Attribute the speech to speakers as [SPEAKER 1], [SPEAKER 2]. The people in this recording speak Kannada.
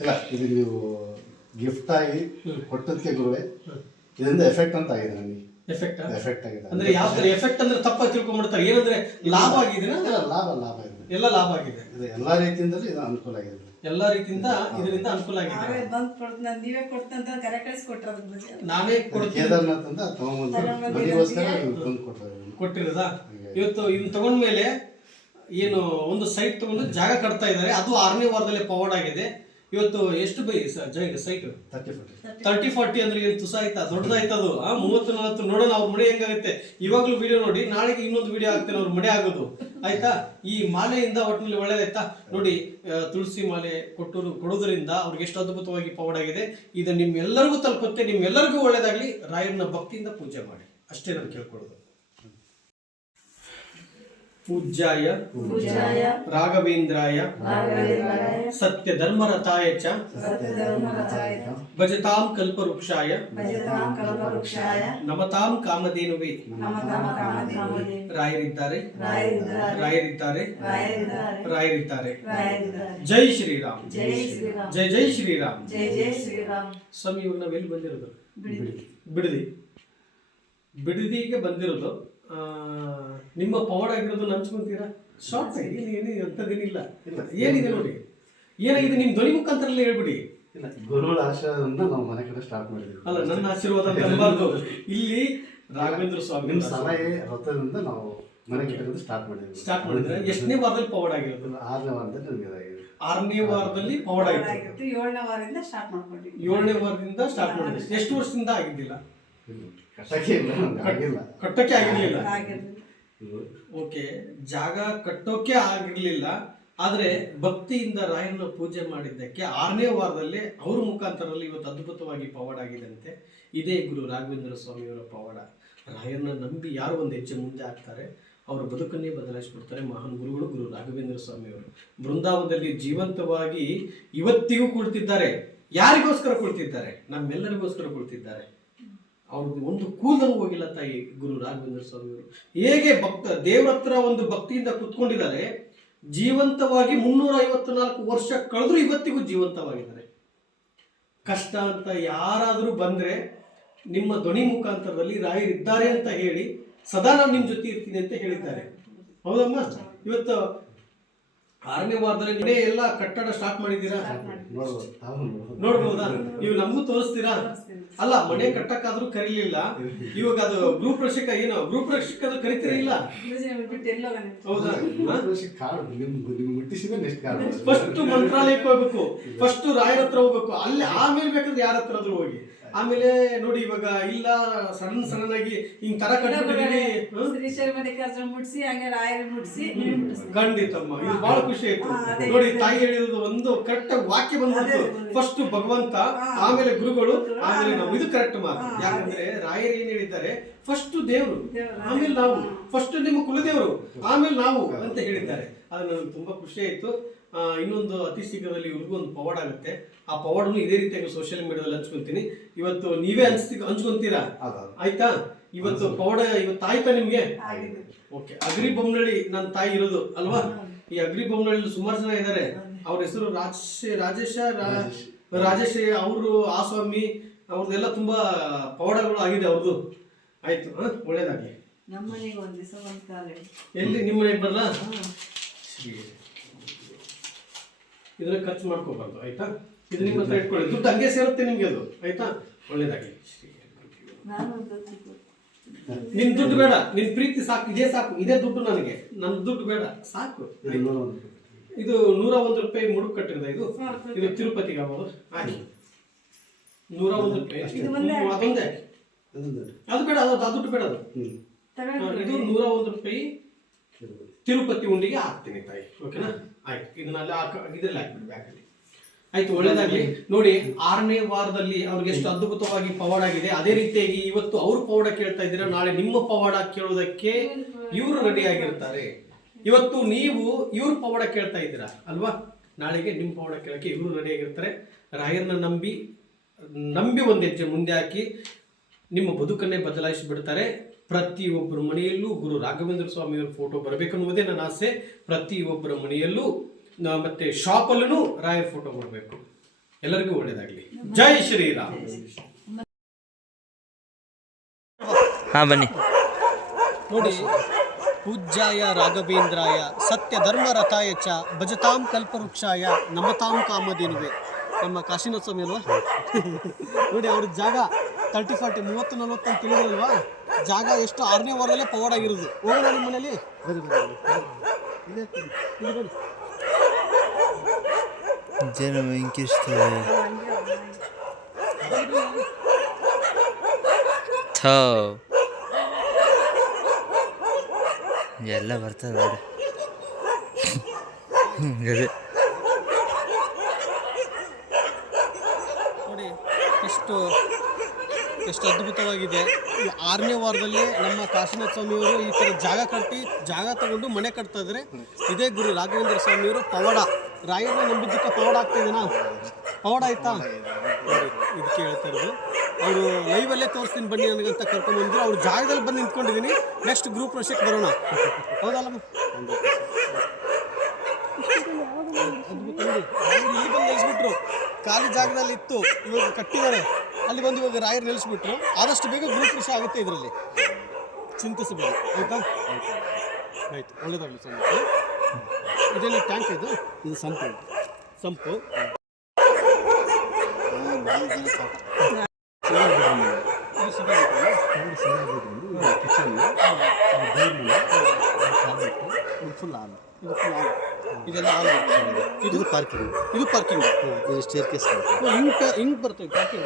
[SPEAKER 1] ಇಲ್ಲ ಇದು ನೀವು ಗಿಫ್ಟ್ ಆಗಿ ಕೊಟ್ಟದಕ್ಕೆ ಗುರುವೆ ಇದರಿಂದ ಎಫೆಕ್ಟ್ ಅಂತ ಆಗಿದೆ ನನಗೆ
[SPEAKER 2] ಎಫೆಕ್ಟ್
[SPEAKER 1] ಎಫೆಕ್ಟ್ ಆಗಿದೆ.
[SPEAKER 2] ಅಂದ್ರೆ ಯಾವ ತರ ಎಫೆಕ್ಟ್ ಅಂದ್ರೆ ತಪ್ಪಾಗಿ ತಿಳ್ಕೊಂಡ್ಬಿಡ್ತಾರೆ. ಏನಂದ್ರೆ ಲಾಭ ಆಗಿದೆನಾ
[SPEAKER 1] ಲಾಭ ಲಾಭ ಇದೆ
[SPEAKER 2] ಎಲ್ಲ ಲಾಭ ಆಗಿದೆ.
[SPEAKER 1] ಇದು ಎಲ್ಲಾ ರೀತಿಯಿಂದಲೂ ಇದು ಅನುಕೂಲ ಆಗಿದೆ.
[SPEAKER 2] ಎಲ್ಲಾ ರೀತಿಯಿಂದ ಇದರಿಂದ ಅನುಕೂಲ ಆಗಿದೆ.
[SPEAKER 3] ಬಂದ್ ಕೊಡ್ತೀನಿ ನೀವೇ ಕೊಡ್ತಂತ ಕರೆ ಕಳಿಸ್ಕೊಟ್ರ
[SPEAKER 2] ನಾನೇ ಕೊಡ್ತೀನಿ
[SPEAKER 1] ಕೇದಾರ್ನಾಥ್ ಅಂತ ತಗೊಂಬಂದು ಮನೆಗೋಸ್ಕರ ತಂದು ಕೊಟ್ಟರು
[SPEAKER 2] ಕೊಟ್ಟಿರೋದಾ? ಇವತ್ತು ಇದನ್ನ ತಗೊಂಡ್ಮೇಲೆ ಏನು ಒಂದು ಸೈಟ್ ತಗೊಂಡು ಜಾಗ ಕಟ್ತಾ ಇದ್ದಾರೆ. ಅದು ಆರನೇ ವಾರದಲ್ಲಿ ಪವರ್ಡ್ ಆಗಿದೆ. ಇವತ್ತು ಎಷ್ಟು by site
[SPEAKER 1] thirty forty
[SPEAKER 2] thirty forty ಅಂದ್ರೆ ಏನು ತುಸ ಆಯ್ತಾ ದೊಡ್ಡದಾಯ್ತು ಅದು ಆ ಮೂವತ್ತು ನಲವತ್ತು ನೋಡೋಣ ಅವ್ರ ಮಡಿ ಹೆಂಗಾಗುತ್ತೆ. ಇವಾಗ್ಲೂ ವಿಡಿಯೋ ನೋಡಿ ನಾಳೆಗೆ ಇನ್ನೊಂದು ವಿಡಿಯೋ ಹಾಕ್ತೇನೆ ಅವ್ರ ಮಡಿ ಆಗೋದು. ಆಯ್ತಾ? ಈ ಮಾಲೆಯಿಂದ ಒಟ್ಟಿನಲ್ಲಿ ಒಳ್ಳೇದಾಯ್ತಾ? ನೋಡಿ ತುಳಸಿ ಮಾಲೆ ಕೊಟ್ಟರು ಕೊಡೋದ್ರಿಂದ ಅವ್ರಿಗೆ ಎಷ್ಟು ಅದ್ಭುತವಾಗಿ ಪವರ್ಡ್ ಆಗಿದೆ. ಇದು ನಿಮ್ಮೆಲ್ಲರಿಗೂ ತಲುಪುತ್ತೆ. ನಿಮ್ಮೆಲ್ಲರಿಗೂ ಒಳ್ಳೇದಾಗ್ಲಿ. ರಾಯರನ್ನ ಭಕ್ತಿಯಿಂದ ಪೂಜೆ ಮಾಡಿ. ಅಷ್ಟೇ ನಾನು ಕೇಳ್ಕೊಳ್ಳೋದು. ಪೂಜ್ಯಾಯ
[SPEAKER 3] ಪೂಜಾಯ
[SPEAKER 2] ರಾಘವೇಂದ್ರಾಯ ಸತ್ಯ ಧರ್ಮರಥಾಯ ಚ ಭಜತಾಂ ಕಲ್ಪವೃಕ್ಷಾಯ ನಮತಾಂ ಕಾಮಧೇನುವೆ. ರಾಯರಿದ್ದಾರೆ.
[SPEAKER 3] ರಾಯರಿದ್ದಾರೆ.
[SPEAKER 2] ರಾಯರಿದ್ದಾರೆ. ಜೈ ಶ್ರೀರಾಮ್.
[SPEAKER 3] ಜೈ ಶ್ರೀರಾಮ್.
[SPEAKER 2] ಜೈ ಜೈ ಶ್ರೀರಾಮ್.
[SPEAKER 3] ಜೈ ಜೈ ಶ್ರೀರಾಮ್.
[SPEAKER 2] ಸ್ವಾಮಿ ಇವ್ರನ್ನ ಎಲ್ಲಿ ಬಂದಿರೋದು?
[SPEAKER 3] ಬಿಡಿ
[SPEAKER 2] ಬಿಡದಿ. ಬಿಡದಿಗೆ ಬಂದಿರೋದು ನಿಮ್ಮ ಪವಾಡ ಆಗಿರೋದು ಹಂಚ್ಕೊಂತೀರಾ? ಶಾರ್ಟ್ ಆಗಿ ಏನು ಅಂಥದ್ದೇನಿಲ್ಲ. ಏನಿದೆ ನೋಡಿ? ಏನಾಗಿದೆ? ನಿಮ್ಮ ಧ್ವನಿ ಮುಖಾಂತರಲ್ಲೇ ಹೇಳ್ಬಿಡಿ.
[SPEAKER 1] ಇಲ್ಲ ಗುರುಗಳ ಆಶೀರ್ವಾದದಿಂದ ನಾವು ಮನೆ ಕಡೆ ಸ್ಟಾರ್ಟ್ ಮಾಡಿದ್ವಿ
[SPEAKER 2] ಅಲ್ಲ ನನ್ನ ಆಶೀರ್ವಾದ ಅಂತ ಅನ್ಬಾರ್ದು. ಇಲ್ಲಿ ರಾಘವೇಂದ್ರ ಸ್ವಾಮಿ
[SPEAKER 1] ನಿಮ್ಮ ಸಲಹೆ ರಥದಿಂದ ನಾವು ಮನೆ ಕಟ್ಟೋದು ಸ್ಟಾರ್ಟ್ ಮಾಡಿದ್ವಿ
[SPEAKER 2] ಸ್ಟಾರ್ಟ್ ಮಾಡಿದ್ರೆ ಎಷ್ಟನೇ ವಾರದಲ್ಲಿ ಪವಾಡ ಆಗಿರೋದು
[SPEAKER 1] ಆರನೇ ವಾರದಲ್ಲಿ ನಮಗೆ ಅದಾಗಿದೆ
[SPEAKER 2] ಆರನೇ ವಾರದಲ್ಲಿ ಪವಾಡ ಆಯ್ತು
[SPEAKER 3] ಆಗಿತ್ತು ಏಳನೇ ವಾರದಿಂದ ಸ್ಟಾರ್ಟ್ ಮಾಡ್ಕೊಂಡಿವಿ
[SPEAKER 2] ಏಳನೇ ವಾರದಿಂದ ಸ್ಟಾರ್ಟ್ ಮಾಡಿದ್ವಿ ಎಷ್ಟು ವರ್ಷದಿಂದ ಆಗಿದ್ದಿಲ್ಲ?
[SPEAKER 1] ಇಲ್ಲ, ಕಟ್ಟಕ್ಕೆ ಇಲ್ಲ ನಮ್ಗೆ ಆಗಿಲ್ಲ.
[SPEAKER 2] ಕಟ್ಟಕ್ಕೆ ಆಗಿರ್ಲಿಲ್ಲ.
[SPEAKER 3] ಆಗಿರ್ಲಿಲ್ಲ.
[SPEAKER 2] ಓಕೆ ಜಾಗ ಕಟ್ಟೋಕೆ ಆಗಿರ್ಲಿಲ್ಲ ಆದ್ರೆ ಭಕ್ತಿಯಿಂದ ರಾಯನ ಪೂಜೆ ಮಾಡಿದ್ದಕ್ಕೆ ಆರನೇ ವಾರದಲ್ಲಿ ಅವ್ರ ಮುಖಾಂತರದಲ್ಲಿ ಇವತ್ತು ಅದ್ಭುತವಾಗಿ ಪವಾಡ ಆಗಿದಂತೆ ಇದೇ ಗುರು ರಾಘವೇಂದ್ರ ಸ್ವಾಮಿಯವರ ಪವಾಡ. ರಾಯರನ್ನ ನಂಬಿ ಯಾರು ಒಂದು ಹೆಜ್ಜೆ ಮುಂದೆ ಹಾಕ್ತಾರೆ ಅವರ ಬದುಕನ್ನೇ ಬದಲಾಯಿಸ್ಬಿಡ್ತಾರೆ ಮಹಾನ್ ಗುರುಗಳು ಗುರು ರಾಘವೇಂದ್ರ ಸ್ವಾಮಿಯವರು. ಬೃಂದಾವನದಲ್ಲಿ ಜೀವಂತವಾಗಿ ಇವತ್ತಿಗೂ ಕುಳಿತಿದ್ದಾರೆ. ಯಾರಿಗೋಸ್ಕರ ಕುಳಿತಿದ್ದಾರೆ? ನಮ್ಮೆಲ್ಲರಿಗೋಸ್ಕರ ಕುಳಿತಿದ್ದಾರೆ. ಅವ್ರದ್ದು ಒಂದು ಕೂದಲು ಹೋಗಿಲ್ಲ ತಾಯಿ ಗುರು ರಾಘವೇಂದ್ರ ಸ್ವಾಮಿಯವರು ಹೇಗೆ ಭಕ್ತ, ದೇವ್ರ ಹತ್ರ ಒಂದು ಭಕ್ತಿಯಿಂದ ಕುತ್ಕೊಂಡಿದ್ದಾರೆ, ಜೀವಂತವಾಗಿ ಮುನ್ನೂರ ಐವತ್ನಾಲ್ಕು ವರ್ಷ ಕಳೆದ್ರು ಇವತ್ತಿಗೂ ಜೀವಂತವಾಗಿದ್ದಾರೆ. ಕಷ್ಟ ಅಂತ ಯಾರಾದರೂ ಬಂದರೆ ನಿಮ್ಮ ಧ್ವನಿ ಮುಖಾಂತರದಲ್ಲಿ ರಾಯರಿದ್ದಾರೆ ಅಂತ ಹೇಳಿ ಸದಾ ನಾನು ನಿಮ್ಮ ಜೊತೆ ಇರ್ತೀನಿ ಅಂತ ಹೇಳಿದ್ದಾರೆ. ಹೌದಮ್ಮ? ಇವತ್ತು ಆರನೇ ವಾರದಲ್ಲಿ ಎಲ್ಲ ಕಟ್ಟಡ ಸ್ಟಾರ್ಟ್ ಮಾಡಿದ್ದೀರಾ?
[SPEAKER 1] ನೋಡ್ಬೋದು
[SPEAKER 2] ನೀವು ನಮಗೂ ತೋರಿಸ್ತೀರಾ? ಅಲ್ಲ ಮನೆ ಕಟ್ಟಕ್ಕಾದ್ರೂ ಕರೀಲಿಲ್ಲ. ಇವಾಗ ಅದು ಗ್ರೂಪ್ ರಕ್ಷಕ ಏನು ಗ್ರೂಪ್ ರಕ್ಷಕ ಕರಿತೀರಾ ಇಲ್ಲ ಹೌದಾ? ಫಸ್ಟ್ ಮಂತ್ರಾಲಯಕ್ಕೆ ಹೋಗ್ಬೇಕು. ಫಸ್ಟ್ ರಾಯರ ಹತ್ರ ಹೋಗ್ಬೇಕು. ಅಲ್ಲಿ ಆಮೇಲೆ ಬೇಕಾದ್ರೆ ಯಾರ ಹತ್ರ ಆದ್ರೂ ಹೋಗಿ. ಆಮೇಲೆ ನೋಡಿ ಇವಾಗ ಇಲ್ಲ ಸಣ್ಣ ಸಣ್ಣದಾಗಿ ಆಗಿ ಹಿಂಗ್ ತರ ಕಟ್ಟಿ ಹ್ಮ್?
[SPEAKER 3] ಶ್ರೀಶೈಲ ಮಲ್ಲಿಕಾರ್ಜುನ ಮುಟ್ಸಿ ಹಂಗೆ ರಾಯರ್ ಮುಟ್ಸಿ
[SPEAKER 2] ಖಂಡಿತಮ್ಮ ಇದು ಬಹಳ ಖುಷಿ ಆಯ್ತು. ನೋಡಿ ತಾಯಿ ಹೇಳಿರೋದು ಒಂದು ಕರೆಕ್ಟ್ ವಾಕ್ಯ
[SPEAKER 3] ಬಂದ್ಬಿಟ್ಟು
[SPEAKER 2] ಫಸ್ಟ್ ಭಗವಂತ ಆಮೇಲೆ ಗುರುಗಳು ಆಮೇಲೆ ನಾವು. ಇದು ಕರೆಕ್ಟ್ ಮಾತು. ಯಾಕಂದ್ರೆ ರಾಯರು ಏನ್ ಹೇಳಿದ್ದಾರೆ? ಫಸ್ಟ್ ದೇವರು ಆಮೇಲೆ ನಾವು. ಫಸ್ಟ್ ನಿಮ್ಮ ಕುಲದೇವರು ಆಮೇಲೆ ನಾವು ಅಂತ ಹೇಳಿದ್ದಾರೆ. ಅದು ನನಗೆ ತುಂಬಾ ಖುಷಿ ಆಯ್ತು. ಇನ್ನೊಂದು ಅತಿ ಶೀಘ್ರದಲ್ಲಿ ಇವ್ರಿಗೂ ಒಂದು ಪವಾಡ್ ಆಗುತ್ತೆ. ಆ ಪವಾಡನ್ನು ಇದೇ ರೀತಿಯಾಗಿ ಸೋಷಿಯಲ್ ಮೀಡಿಯಾದಲ್ಲಿ ಹಂಚ್ಕೊಂತೀನಿ ಇವತ್ತು ನೀವೇ ಹಂಚ್ತಿ ಹಂಚ್ಕೊಂತೀರಾ? ಆಯ್ತಾ? ಇವತ್ತು ಪವಾಡ ಇವತ್ತು ಆಯ್ತಾ ನಿಮ್ಗೆ? ಓಕೆ ಅಗ್ರಿ ಬೊಮ್ಮನಳ್ಳಿ ನನ್ನ ತಾಯಿ ಇರೋದು ಅಲ್ವಾ? ಈ ಅಗ್ರಿ ಬೊಮ್ಮನಳ್ಳಿ ಸುಮಾರು ಜನ ಇದ್ದಾರೆ. ಅವ್ರ ಹೆಸರು ರಾಜೇಶ್ ರಾಜೇಶ ರಾಜೇಶ್. ಅವರು ಆ ಸ್ವಾಮಿ ಅವ್ರದ್ದೆಲ್ಲ ತುಂಬಾ ಪವಾಡಗಳು ಆಗಿದೆ ಅವ್ರದ್ದು ಆಯ್ತು ಒಳ್ಳೇದಾಗ್ಲಿ. ಎಲ್ಲಿ ನಿಮ್ಮ ಮನೆಗೆ ಬರಲ್ಲ ಇದನ್ನ ಖರ್ಚು ಮಾಡ್ಕೋಬಾರ್ದು ಆಯ್ತಾ? ಇದು ನಿಮ್ಮ ಹತ್ರ ಇಟ್ಕೊಳ್ಳಿ. ದುಡ್ಡು ಹಂಗೆ ಸೇರುತ್ತೆ ನಿಮ್ಗೆ ಅದು ಆಯ್ತಾ? ಒಳ್ಳೇದಾಗಿ ಶ್ರೀ
[SPEAKER 3] ನಾನು
[SPEAKER 2] ದುಡ್ಡು ಬೇಡ ನಿನ್ ಪ್ರೀತಿ ಸಾಕು ಇದೇ ಸಾಕು ಇದೇ ದುಡ್ಡು ನನಗೆ. ನನ್ನ ದುಡ್ಡು ಬೇಡ ಸಾಕು. ಇದು ನೂರ ಒಂದು ರೂಪಾಯಿ ಮುಡುಕ್ ಕಟ್ಟಿರದ ಇದು? ಇದು ತಿರುಪತಿಗೆ ಆಗೋದು? ಹಾಕಿ ನೂರ ಒಂದು ರೂಪಾಯಿ
[SPEAKER 3] ಇದು ಒಂದೇ
[SPEAKER 2] ಅದೊಂದೇ. ಅದು ಬೇಡ ಅದು ಅದು ದುಡ್ಡು ಬೇಡ ಅದು. ಇದು ನೂರ ಒಂದು ರೂಪಾಯಿ ತಿರುಪತಿ ಉಂಡಿಗೆ ಹಾಕ್ತೀನಿ ತಾಯಿ ಓಕೆನಾ ಆಯ್ತು ಇದನ್ನ ಅಲ್ಲಿ ಹಾಕ ಇದ್ರಲ್ಲಿ ಹಾಕ್ಬಿಡಿ ಆಯ್ತು, ಒಳ್ಳೇದಾಗ್ಲಿ. ನೋಡಿ, ಆರನೇ ವಾರದಲ್ಲಿ ಅವ್ರಿಗೆ ಎಷ್ಟು ಅದ್ಭುತವಾಗಿ ಪವಾಡ ಆಗಿದೆ. ಅದೇ ರೀತಿಯಾಗಿ ಇವತ್ತು ಅವ್ರ ಪವಾಡ ಕೇಳ್ತಾ ಇದ್ದೀರಾ, ನಾಳೆ ನಿಮ್ಮ ಪವಾಡ ಕೇಳೋದಕ್ಕೆ ಇವರು ರೆಡಿ ಆಗಿರ್ತಾರೆ. ಇವತ್ತು ನೀವು ಇವ್ರ ಪವಾಡ ಕೇಳ್ತಾ ಇದ್ದೀರಾ, ಅಲ್ವಾ? ನಾಳೆಗೆ ನಿಮ್ಮ ಪವಾಡ ಕೇಳಕ್ಕೆ ಇವರು ರೆಡಿ ಆಗಿರ್ತಾರೆ. ರಾಯರನ್ನ ನಂಬಿ ನಂಬಿ ಒಂದು ಹೆಜ್ಜೆ ಮುಂದೆ ಹಾಕಿ ನಿಮ್ಮ ಬದುಕನ್ನೇ ಬದಲಾಯಿಸಿ ಬಿಡ್ತಾರೆ ಪ್ರತಿಯೊಬ್ಬರ ಮನೆಯಲ್ಲೂ ಗುರು ರಾಘವೇಂದ್ರ ಸ್ವಾಮಿಯವರ ಫೋಟೋ ಬರಬೇಕನ್ನುವುದೇ ನನ್ನ ಆಸೆ. ಪ್ರತಿಯೊಬ್ಬರ ಮನೆಯಲ್ಲೂ ಮತ್ತೆ ಮತ್ತೆ ಶಾಪಲ್ಲೂ ರಾಯರ್ ಫೋಟೋ ಬರಬೇಕು ಎಲ್ಲರಿಗೂ ಒಳ್ಳೇದಾಗಲಿ. ಜೈ ಶ್ರೀರಾಮ್.
[SPEAKER 4] ಹಾ ಬನ್ನಿ.
[SPEAKER 2] ನೋಡಿ ಪೂಜ್ಯಾಯ ರಾಘವೇಂದ್ರಾಯ ಸತ್ಯ ಧರ್ಮ ರಥಾಯ ಚ ಭಜತಾಂ ಕಲ್ಪವೃಕ್ಷಾಯ ನಮತಾಂ ಕಾಮಧೇನುವೆ. ನಮ್ಮ ಕಾಶಿನಾಥ ಸ್ವಾಮಿ ಅಲ್ವಾ? ನೋಡಿ ಅವ್ರ ಜಾಗ ತರ್ಟಿ ಫಾರ್ಟಿ ಮೂವತ್ತು ನಲವತ್ತು ಅಂತ ತಿಳಿದ್ರಲ್ವಾ ಜಾಗ ಎಷ್ಟು ಆರನೇ ವಾರದಲ್ಲೇ ಪವಾಡ್ ಆಗಿರೋದು. ಹೋಗೋಣ ನಿಮ್ಮ ಮನೇಲಿ
[SPEAKER 4] ಜನ ಥೋ. ಎಲ್ಲ ಬರ್ತದೆ ನೋಡಿ
[SPEAKER 2] ಎಷ್ಟು ಎಷ್ಟು ಅದ್ಭುತವಾಗಿದೆ. ಈ ಆರನೇ ವಾರದಲ್ಲಿ ನಮ್ಮ ಕಾಶಿನಾಥ ಸ್ವಾಮಿಯವರು ಈ ಥರ ಜಾಗ ಕಟ್ಟಿ, ಜಾಗ ತಗೊಂಡು ಮನೆ ಕಟ್ತಾ ಇದ್ರೆ. ಇದೇ ಗುರು ರಾಘವೇಂದ್ರ ಸ್ವಾಮಿಯವರು ಪವಾಡ. ರಾಯಣ್ಣ ನಂಬಿದ್ದಕ್ಕೆ ಪವಾಡ ಆಗ್ತಾ ಇದೆನಾ? ಪವಾಡ ಆಯ್ತಾ? ಇದಕ್ಕೆ ಹೇಳ್ತಾ ಇರೋದು. ಅವರು ಲೈವಲ್ಲೇ ತೋರಿಸ್ತೀನಿ ಬನ್ನಿ ನನಗಂತ ಕರ್ಕೊಂಡು ಬಂದ್ರು. ಅವ್ರ ಜಾಗದಲ್ಲಿ ಬಂದು ನಿಂತ್ಕೊಂಡಿದ್ದೀನಿ ನೆಕ್ಸ್ಟ್ ಗ್ರೂಪ್ ವರ್ಷಕ್ಕೆ ಬರೋಣ. ಹೌದಲ್ಲ ಅದ್ಭುತ. ಬಂದು ಖಾಲಿ ಜಾಗದಲ್ಲಿ ಇತ್ತು. ಇವಾಗ ಕಟ್ಟಿದ್ದಾರೆ. ಅಲ್ಲಿ ಬಂದು ಇವಾಗ ರಾಯರು ನಿಲ್ಲಿಸ್ಬಿಟ್ರು. ಆದಷ್ಟು ಬೇಗ ಗ್ರೂಪ್ ಕೃಷಿ ಆಗುತ್ತೆ ಇದರಲ್ಲಿ. ಚಿಂತಿಸಬೇಡಿ. ಆಯ್ತಾ? ಆಯ್ತು ಒಳ್ಳೇದಾಗಲಿ ಸ್ವಾಮಿ. ಇದೇನು ಟ್ಯಾಂಕ್ ಇದು?
[SPEAKER 1] ಇದು ಸಂಪು.
[SPEAKER 2] ಸಂಪು. ಇದು ಸಿಗಬೇಕಲ್ಲ?
[SPEAKER 1] ಫುಲ್ ಹಾಲು
[SPEAKER 2] ಇದು full ಹಾಲು. ಇದೆಲ್ಲ ಹಾಲು ಇದು
[SPEAKER 1] ಇದು ಪಾರ್ಕಿಂಗ್
[SPEAKER 2] ಇದು ಪಾರ್ಕಿಂಗ್
[SPEAKER 1] ಇದು ಸ್ಟೇರ್ ಕೇಸ್
[SPEAKER 2] ಹಿಂಗ್ ಹಿಂಗ್ ಬರ್ತದೆ ಪಾರ್ಕಿಂಗ್